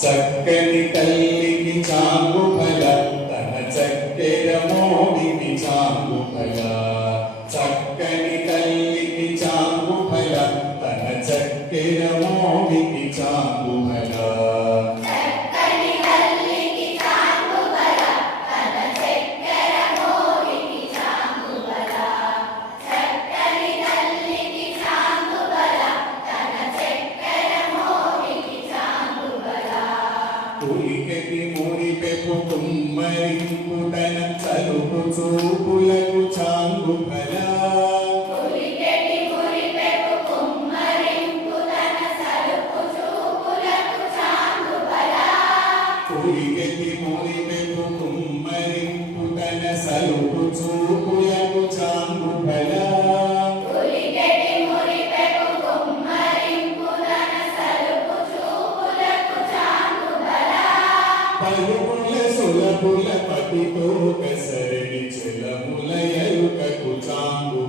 చక్కని తల్లికి చాంగు ఫల తన చక్కెర మోడికి చాంగు ఫల పులికెటి మురి పెపు తలుపు చూపులకు చాంగు ఫల పులికెటి మురి పెపు కుమ్మరింపు తన సలుపు చూపులకు చాంగు ఫల పతితో కసరని చెలముల ఎరుకకు చాంగు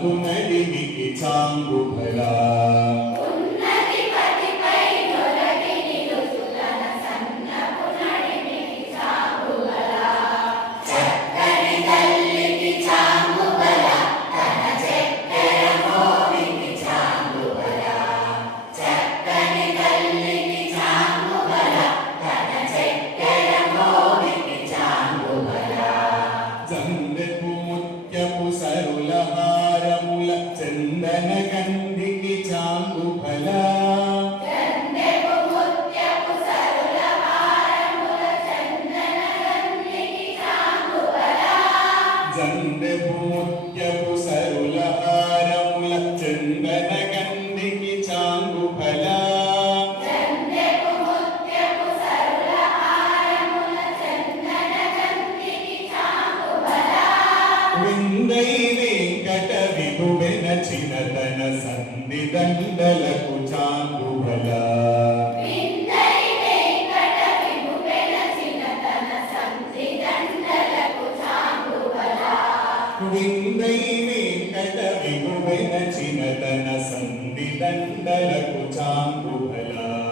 నకు నడిమికి చాంగు భలా గండెపు ముత్యపు సరుల హారముల చందన గండికి చాంగు ఫల విందై వెంకట విభువెన చినతన సంధి దండలకు చాంగు ఫల వెంకట విభువెన చినతన సంధి దండలకు చాంగుభలా